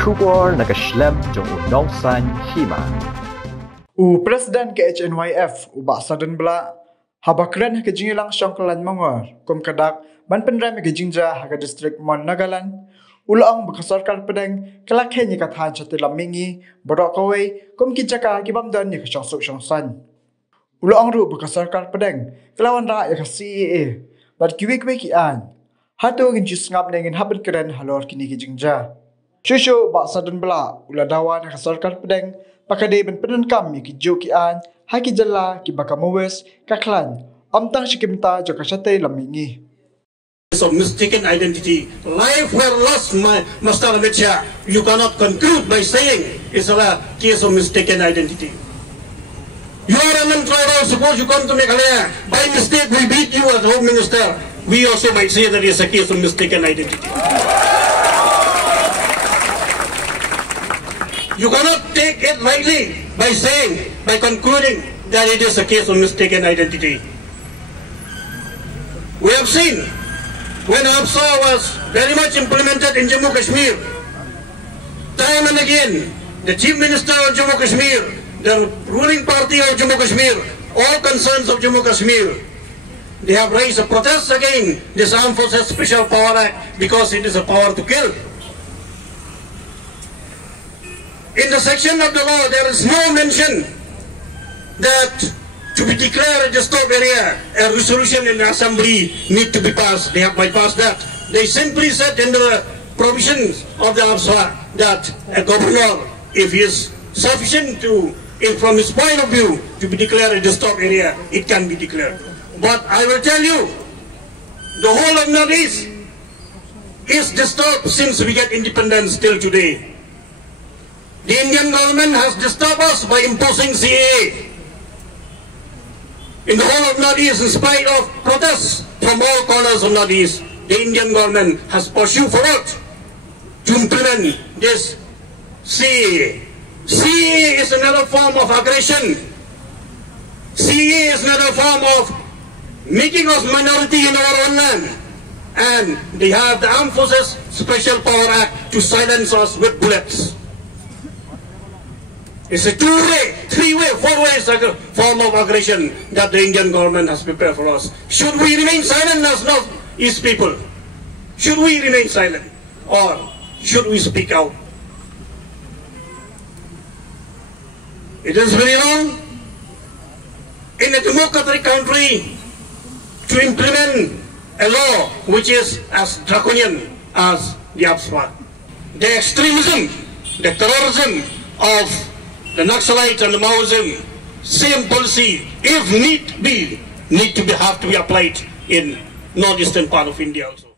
Kubor nakaslem jong unongsan Hima. President ke Hnyf basadan bela haba Kren ke jingilang syongkelan mangor kum kadak ban penram ke Jingjia ke distrik Mon Nagaland ulang bekasarkan pedang kelakhen ni kathan chatilam mingi borok kawai kum kijaka kibamdan ni kesyong syongsan ulang ru bekasarkan pedang kelawan ra ya ke CEA bad kiwi kian Hato Ngin Sngap dengan haban Kren Halor kini ke Jingjia Shushu basadan bela ula dawan kasarkan pedang pakade ben penen kam ki jokian haki jalla ki bakamawes kaklan amtang shikimta jokashate lamingi of mistaken identity life were lost my master Mecha you cannot conclude by saying it's a case of mistaken identity you are an tribal suppose you come to Meghalaya by mistake we beat you as home minister we also might say that it's a case of mistaken identity. You cannot take it lightly by saying, by concluding that it is a case of mistaken identity. We have seen when APSA was very much implemented in Jammu Kashmir, time and again, the Chief Minister of Jammu Kashmir, the ruling party of Jammu Kashmir, all concerns of Jammu Kashmir, they have raised a protest against this Armed Forces Special Power Act because it is a power to kill. In the section of the law, there is no mention that to be declared a disturbed area, a resolution in the assembly need to be passed. They have bypassed that. They simply said in the provisions of the APSA that a governor, if he is sufficient to, from his point of view, to be declared a disturbed area, it can be declared. But I will tell you, the whole of Northeast is disturbed since we get independence till today. The Indian government has disturbed us by imposing CAA. In the whole of Northeast, in spite of protests from all corners of Northeast, the Indian government has pursued forward to implement this CAA. CAA is another form of aggression. CAA is another form of making us minority in our own land. And they have the Armed Forces Special Power Act to silence us with bullets. It's a two-way, three-way, four-way form of aggression that the Indian government has prepared for us. Should we remain silent as Northeast people? Should we remain silent? Or should we speak out? It is very wrong in a democratic country to implement a law which is as draconian as the APSA. The extremism, the terrorism of the Naxalites and the Maoism, same policy, if have to be applied in northeastern part of India also.